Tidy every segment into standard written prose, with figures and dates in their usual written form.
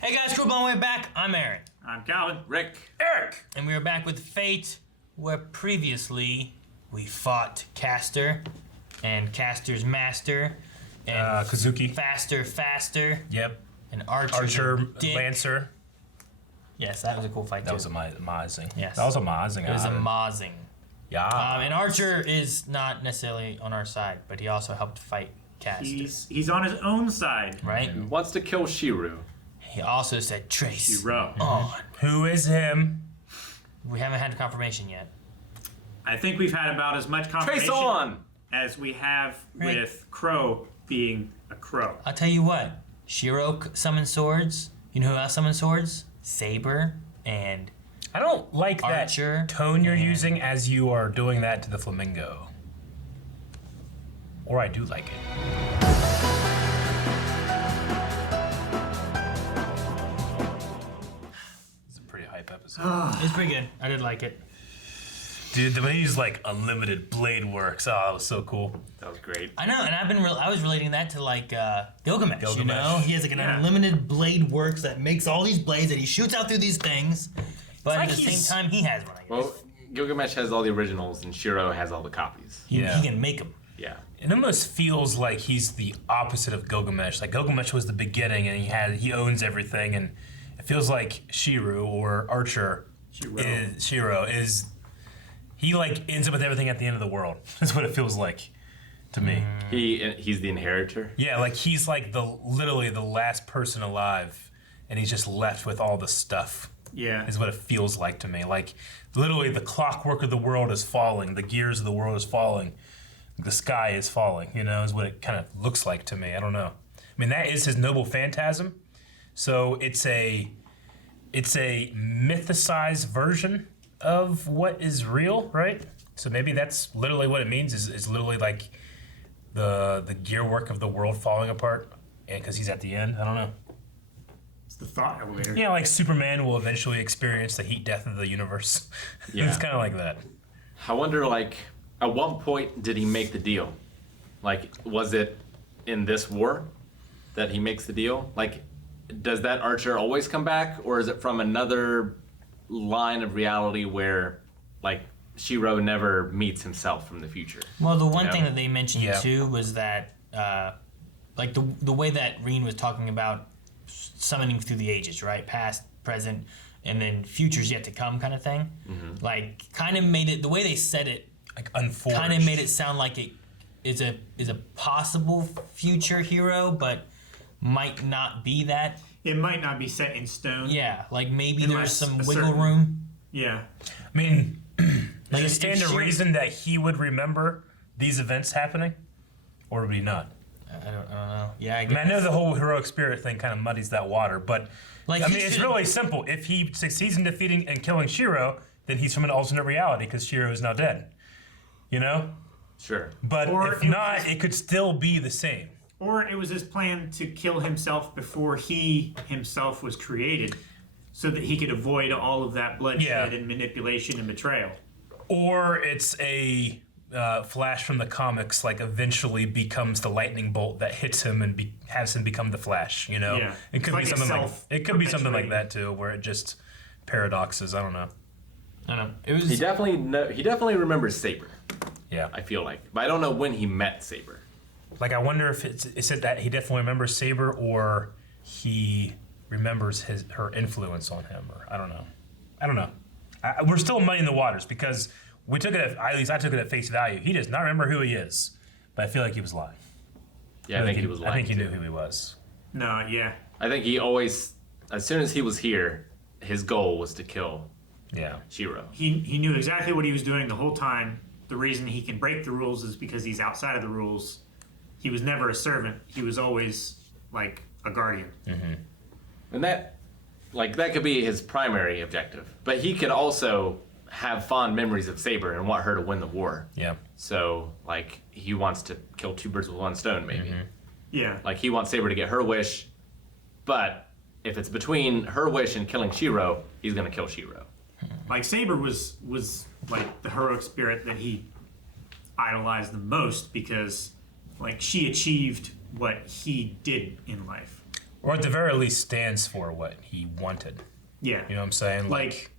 Hey guys, crew on the way back. I'm Aaron. I'm Calvin. Rick. Eric. And we are back with Fate, where previously we fought Caster and Caster's master and Kazuki. Faster. Yep. And Archer. Archer, Dick. Lancer. Yes, that was a cool fight That too. was amazing. Yes. That was amazing. It was amazing. Yeah. And Archer is not necessarily on our side, but he also helped fight Caster. He's on his own side. Right? Wants to kill Shiro. He also said Trace Shiro. on. Who is him? We haven't had confirmation yet. I think we've had about as much confirmation Trace on! as we have Right. with Crow being a crow. I'll tell you what. Shiro summons swords. You know who else summons swords? Saber and I don't like Archer that tone you're and- using as you are doing that to the flamingo. Or I do like it. It's a pretty hype episode. It's pretty good. I did like it. Dude, the way he's like unlimited blade works. Oh, that was so cool. That was great. I know, and I was relating that to like Gilgamesh. You know, Gilgamesh. he has like an Yeah. unlimited blade works that makes all these blades that he shoots out through these things, but like at the he's- same time he has one. I guess. Well, Gilgamesh has all the originals and Shiro has all the copies. he yeah. can make them. Yeah. It almost feels like he's the opposite of Gilgamesh. Like Gilgamesh was the beginning, and he owns everything, and it feels like Shiro or Archer Shiro is he like ends up with everything at the end of the world. That's what it feels like to me. He's the inheritor. Yeah, like he's like literally the last person alive, and he's just left with all the stuff. Yeah. Is what it feels like to me. Like literally the clockwork of the world is falling, the gears of the world is falling, the sky is falling, you know, is what it kind of looks like to me. I don't know. I mean, that is his noble phantasm. So it's a mythicized version of what is real, right? So maybe that's literally what it means is literally like the gear work of the world falling apart, and because he's at the end. I don't know. It's the thought elevator. Yeah, like Superman will eventually experience the heat death of the universe. Yeah. It's kind of like that. I wonder, like, at what point did he make the deal? Like, was it in this war that he makes the deal? Like, does that Archer always come back, or is it from another line of reality where, like, Shiro never meets himself from the future? Well, the one Yeah. thing that they mentioned Yeah. too was that like the way that Reen was talking about summoning through the ages, right? Past, present, and then futures yet to come kind of thing. Like kind of made it the way they said it Like unforged. kind of made it sound like it is a possible future hero, but might not be that. It might not be set in stone. Yeah, like maybe Unless there's some a wiggle certain- room. Yeah. I mean, does Like, it if stand to Shiro- reason that he would remember these events happening, or would he not? I don't know. Yeah, I I guess. mean, I know the whole heroic spirit thing kind of muddies that water, but Like, I he mean, it's should- really simple. If he succeeds in defeating and killing Shiro, then he's from an alternate reality because Shiro is now dead. You know? Sure. But Or if it not, was- it could still be the same. Or it was his plan to kill himself before he himself was created, so that he could avoid all of that bloodshed Yeah. and manipulation and betrayal. Or it's a Flash from the comics, like eventually becomes the lightning bolt that hits him and has him become the Flash. You know, Yeah. it could Like be something like itself it could be something like perpetuating. that too, where it just paradoxes. I don't know. I don't know. It was He definitely remembers Saber, Yeah, I feel like. But I don't know when he met Saber. like I wonder if is it that he definitely remembers Saber, or he remembers her influence on him, or I don't know. We're still muddying the waters because we took it at least I took it at face value. He does not remember who he is, but I feel like he was lying. Yeah, I think he was lying. I think he too. knew who he was. No, yeah. I think he always, as soon as he was here, his goal was to kill Yeah. Shiro. He knew exactly what he was doing the whole time. The reason he can break the rules is because he's outside of the rules. He was never a servant. He was always like a guardian. And that could be his primary objective. But he could also have fond memories of Saber and want her to win the war. Yeah. So, like, he wants to kill two birds with one stone, maybe. Yeah. Like, he wants Saber to get her wish, but if it's between her wish and killing Shiro, he's gonna kill Shiro. Like Saber was like the heroic spirit that he idolized the most because like she achieved what he did in life. Or at the very least stands for what he wanted. Yeah. You know what I'm saying? Like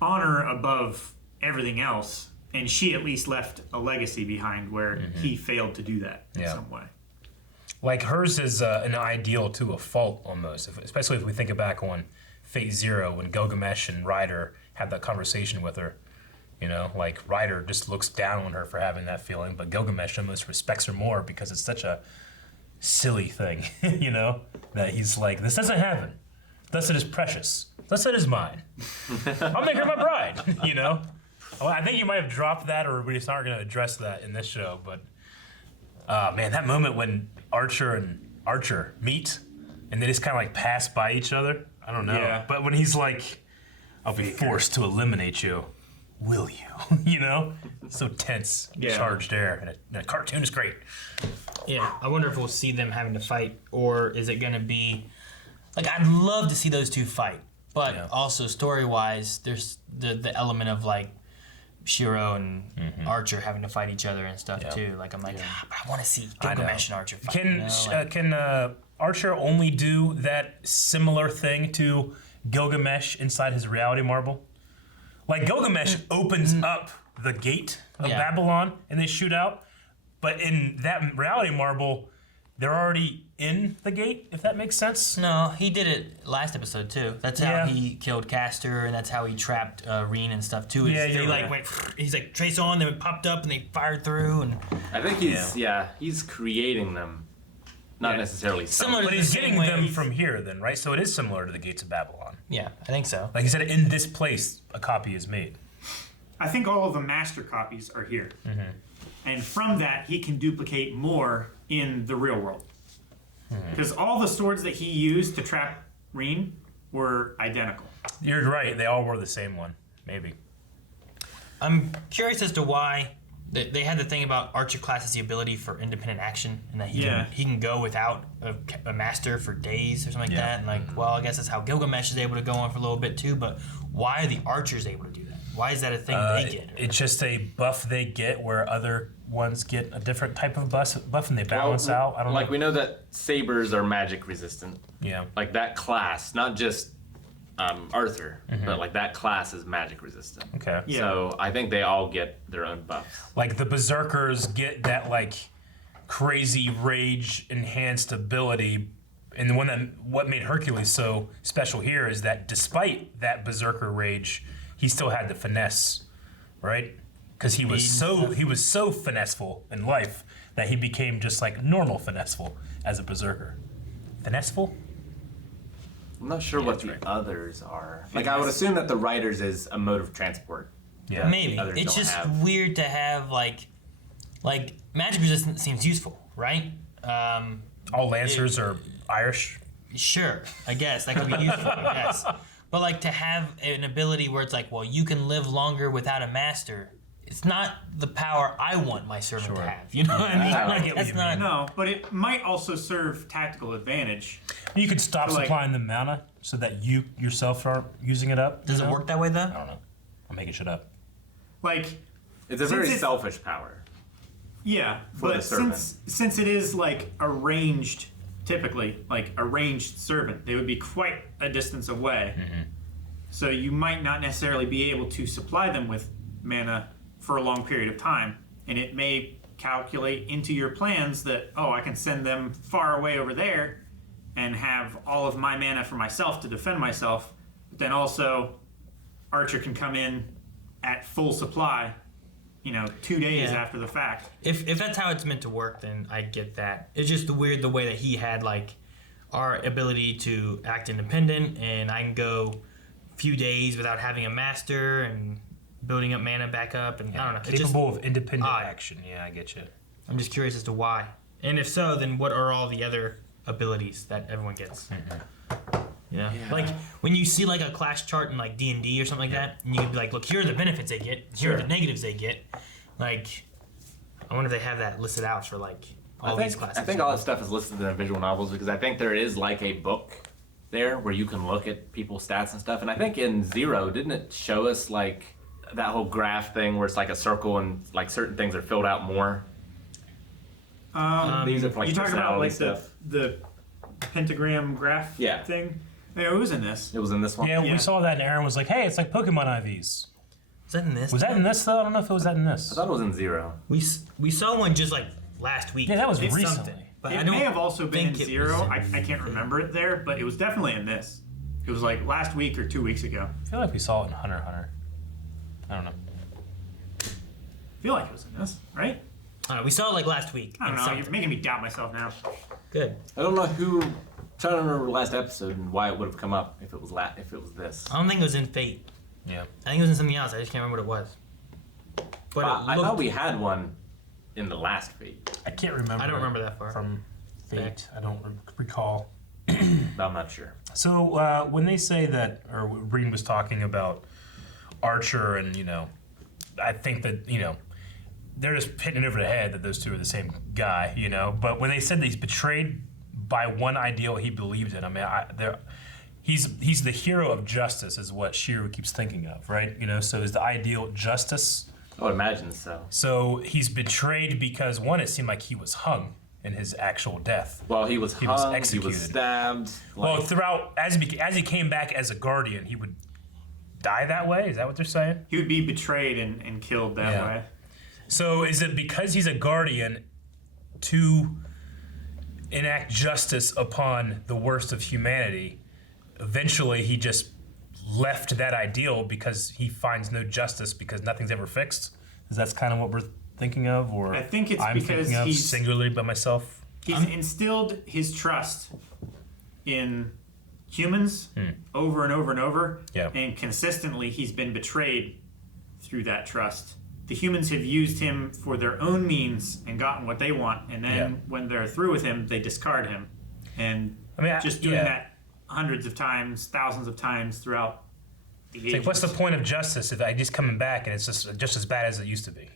honor above everything else, and she at least left a legacy behind where he failed to do that in some way. Like hers is an ideal to a fault almost, especially if we think back on Fate Zero when Gilgamesh and Ryder had that conversation with her. You know, like Ryder just looks down on her for having that feeling, but Gilgamesh almost respects her more because it's such a silly thing, you know, that he's like, this doesn't happen. Thus it is precious. Thus it is mine. I'll make her my bride, you know? Well, I think you might have dropped that, or we just aren't going to address that in this show, but man, that moment when Archer and Archer meet and they just kind of like pass by each other, I don't know. Yeah. But when he's like, I'll be forced to eliminate you, will you? You know? So tense, charged air, and a cartoon is great. Yeah, I wonder if we'll see them having to fight, or is it going to be like, I'd love to see those two fight, but also story-wise, there's the element of like Shiro and Archer having to fight each other and stuff too. Like I'm like, but I want to see Gilgamesh and Archer fight. Can Archer only do that similar thing to Gilgamesh inside his reality marble? Like Gilgamesh opens up the gate of Babylon and they shoot out. But in that reality marble, they're already in the gate, if that makes sense. No, he did it last episode too. That's how he killed Castor, and that's how he trapped Reen and stuff too. They like went, he's like trace on, then it popped up and they fired through. And I think he's creating them, not necessarily similar. But he's getting them from here, then, right? So it is similar to the gates of Babylon. Yeah, I think so. Like he said, in this place, a copy is made. I think all of the master copies are here. And from that, he can duplicate more in the real world. Because all the swords that he used to trap Reen were identical. You're right. They all were the same one. Maybe. I'm curious as to why they had the thing about Archer class as the ability for independent action, and that he can go without a master for days or something like that. And like, well, I guess that's how Gilgamesh is able to go on for a little bit too. But why are the Archers able to do that? Why is that a thing they get? It's just a buff they get where other ones get a different type of buff and they balance out. I don't know. Like we know that sabers are magic resistant. Yeah. Like that class, not just Arthur, but like that class is magic resistant. Okay. Yeah. So I think they all get their own buffs. Like the Berserkers get that like crazy rage enhanced ability, and the one that what made Hercules so special here is that despite that Berserker rage, he still had the finesse, right? Because he was so finesseful in life that he became just like normal finesseful as a Berserker. Finesseful? I'm not sure what the others are. Like I would assume that the riders is a mode of transport. Yeah. Maybe. Others It's don't just have. weird to have like magic resistance seems useful, right? All Lancers are Irish. Sure, I guess that could be useful. I guess, but like to have an ability where it's like, well, you can live longer without a master. It's not the power I want my servant to have. You know what I mean? I Like, get what that's you not. No, but it might also serve tactical advantage. You could stop Like- supplying the mana so that you yourself aren't using it up. Does you it know? work that way though? I don't know. I'm making shit up. Like, It's a Since very it's- selfish power. yeah, For the but servant. since it is like a ranged, typically like a ranged servant, they would be quite a distance away. So you might not necessarily be able to supply them with mana for a long period of time, and it may calculate into your plans that, oh, I can send them far away over there and have all of my mana for myself to defend myself, but then also Archer can come in at full supply, 2 days Yeah. after the fact. If that's how it's meant to work, then I get that. It's just weird the way that he had like our ability to act independent, and I can go a few days without having a master and building up mana back up, and I don't know. It's just, Capable of independent odd. action. Yeah, I get you. I'm just curious as to why. And if so, then what are all the other abilities that everyone gets? Like when you see like a class chart in like D&D or something like that, and you can be like, look, here are the benefits they get, here are the negatives they get. Like, I wonder if they have that listed out for like all these classes. I think all that stuff is listed in the visual novels because I think there is like a book there where you can look at people's stats and stuff. And I think in Zero, didn't it show us like that whole graph thing where it's like a circle and like certain things are filled out more? These are for, like You talking about personality like stuff. the pentagram graph thing. Yeah, it was in this. It was in this one? Yeah, Yeah. we saw that, and Aaron was like, "Hey, it's like Pokemon IVs." Was that in this? Was that in this though? I don't know if it was that in I this. thought it was in 0. We saw one just like last week. Yeah, that was It's recently. something, but It I don't may have also been in think it 0. was in I can't remember it there, but it was definitely in this. It was like last week or 2 weeks ago. I feel like we saw it in Hunter x Hunter. I don't know. I feel like it was in this, right? we saw it like last week. I don't in know. something. You're making me doubt myself now. Good. I don't know who. I'm trying to remember last episode and why it would have come up if it was this. I don't think it was in Fate. Yeah. I think it was in something else. I just can't remember what it was. But I thought we had one in the last Fate. I can't remember. I don't remember that far. From Fate. I don't recall. I'm not sure. So when they say that, or Breen was talking about Archer, and I think that they're just hitting it over the head that those two are the same guy, But when they said that he's betrayed by one ideal he believed in, I mean, he's the hero of justice, is what Shiro keeps thinking of, right? So is the ideal justice? I would imagine so. So he's betrayed because one, it seemed like he was hung in his actual death. Well, he was hung, he executed. was stabbed. Well, throughout as he came back as a guardian, he would die that way. Is that what they're saying? He would be betrayed and killed that Yeah. way. So is it because he's a guardian to enact justice upon the worst of humanity? Eventually, he just left that ideal because he finds no justice because nothing's ever fixed. Is that kind of what we're thinking of, or I think it's I'm because thinking of he's- singularly by myself? He's instilled his trust in humans over and over and over. Yeah. And consistently, he's been betrayed through that trust. The humans have used him for their own means and gotten what they want. And then when they're through with him, they discard him. And just doing that hundreds of times, thousands of times throughout the ages. It's like, what's the point of justice if I just coming back and it's just as bad as it used to be?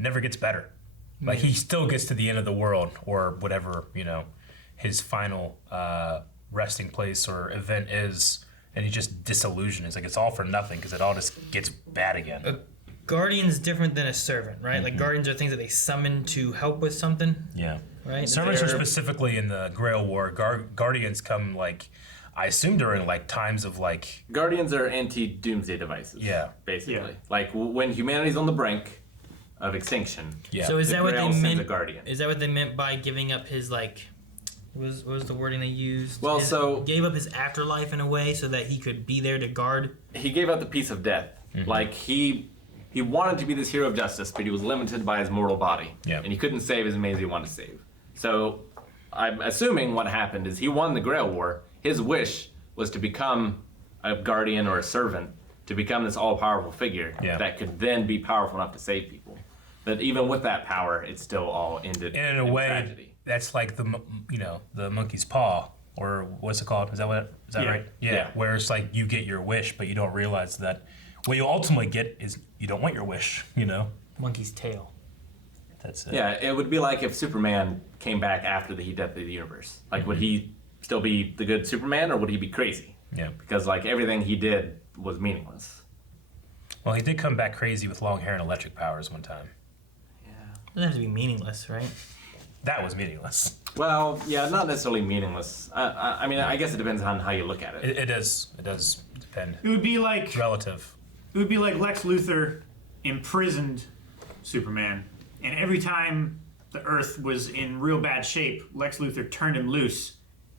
Never gets better. Like he still gets to the end of the world or whatever his final resting place or event is, and he's just disillusioned. It's like it's all for nothing because it all just gets bad again. A guardian's different than a servant, right? Like guardians are things that they summon to help with something, Yeah. right? Servants are They're- specifically in the Grail War. Guardians come I assume during times of Guardians are anti-doomsday devices. Yeah. Basically. Yeah. Like when humanity's on the brink of extinction. yeah. So is The that what Grail they sends meant? a guardian. Is that what they meant by giving up his what was the wording they used? Well, so- gave up his afterlife in a way so that he could be there to guard. He gave up the piece of death. Like he wanted to be this hero of justice, but he was limited by his mortal body. Yeah. And he couldn't save as many as he wanted to save. So I'm assuming what happened is he won the Grail War. His wish was to become a guardian or a servant, to become this all-powerful figure that could then be powerful enough to save people. But even with that power, it still all ended And in a way, tragedy. that's like the monkey's paw, or what's it called? Is that right? Yeah. Yeah. Where it's like you get your wish, but you don't realize that what you ultimately get is you don't want your wish. Monkey's tail. That's it. Yeah, it would be like if Superman came back after the death of the universe. Like, would he still be the good Superman, or would he be crazy? Yeah. Because everything he did was meaningless. Well, he did come back crazy with long hair and electric powers one time. Doesn't have to be meaningless, right? That was meaningless. Well, yeah, not necessarily meaningless. I mean, I guess it depends on how you look at it. It does depend. It would be like It's relative. Lex Luthor imprisoned Superman, and every time the Earth was in real bad shape, Lex Luthor turned him loose,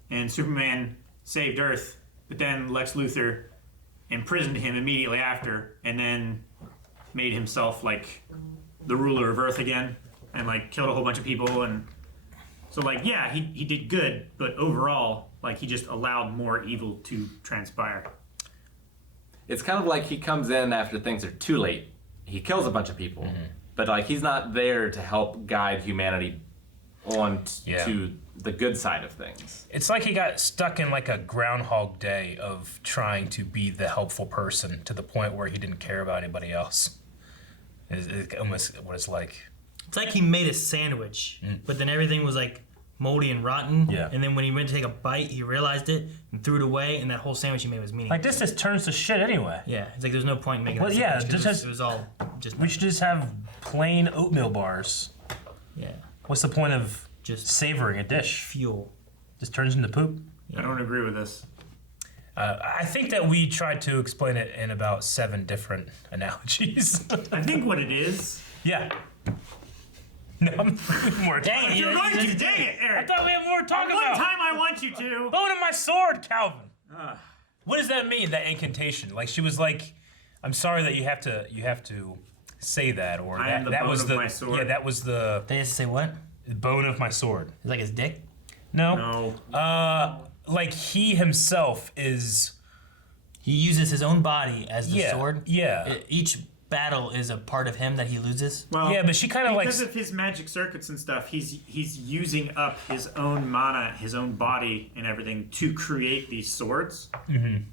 and Superman saved Earth. But then Lex Luthor imprisoned him immediately after, and then made himself the ruler of Earth again, and killed a whole bunch of people. And so he did good, but overall he just allowed more evil to transpire. It's kind of like he comes in after things are too late. He kills a bunch of people, but he's not there to help guide humanity on to the good side of things. It's like he got stuck in a Groundhog Day of trying to be the helpful person to the point where he didn't care about anybody else. It's almost what it's like. It's like he made a sandwich, but then everything was moldy and rotten. Yeah. And then when he went to take a bite, he realized it and threw it away, and that whole sandwich he made was meaningless. This just turns to shit anyway. Yeah, it's there's no point in making Well, that yeah, sandwich 'cause just- it was all just We should just have plain oatmeal bars. yeah, What's the point of just savoring a dish? fuel. Just turns into poop. I don't agree with this. I think that we tried to explain it in about 7 different analogies. I think what it is. Yeah. No, I'm more Dang talking. it. You're going to dang it, I Eric. thought we had more to talk One about. time I want you to. Bone of my sword, Calvin. What does that mean? That incantation? Like she was like, "I'm sorry that you have to say that," or I that am the that bone was of the my sword. yeah that was the They just say what? bone of my sword. It's like his dick? No. No. Like he himself is. He uses his own body as the Yeah, sword? yeah. Each battle is a part of him that he loses? Well, Yeah, but she kind of like. because of his magic circuits and stuff, he's using up his own mana, his own body, and everything to create these swords. Mm-hmm.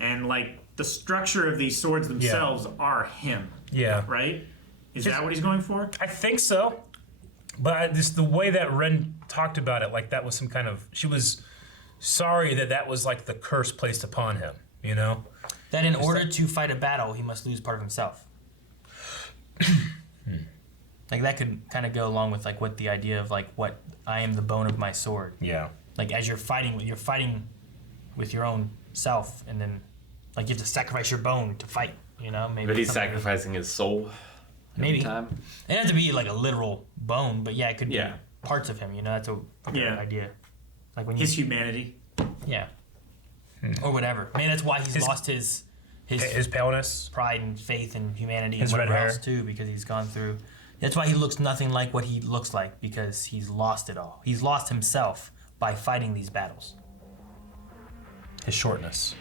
And like the structure of these swords themselves are him, Yeah. right? Is Just- that what he's going for? I think so, but the way that Ren talked about it, like that was some kind of. She was sorry that was like the curse placed upon him. You know. That in order to fight a battle, he must lose part of himself. Like that could kind of go along with like what the idea of like what I am the bone of my sword. Yeah. Like as you're fighting with your own self, and then like you have to sacrifice your bone to fight. You know, maybe. But he's something- sacrificing his soul. Maybe. Every time. It doesn't have to be like a literal bone, but yeah, it could Yeah. be parts of him. You know, that's a good Yeah. idea. Like when you, His humanity. yeah, or whatever. Maybe that's why he's lost his His paleness. pride and faith and humanity His and whatever red hair. else too, because he's gone through. That's why he looks nothing like what he looks like, because he's lost it all. He's lost himself by fighting these battles. His shortness.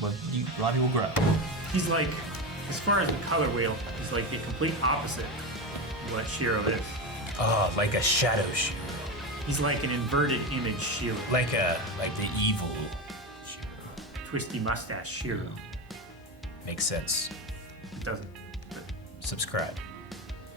But a lot of people grow. He's like, as far as the color wheel, he's like the complete opposite of what Shiro is. Oh, like a shadow Shiro. He's like an inverted image Shiro. Like the evil Shiro. Twisty mustache Shiro. Makes sense. It doesn't. Subscribe.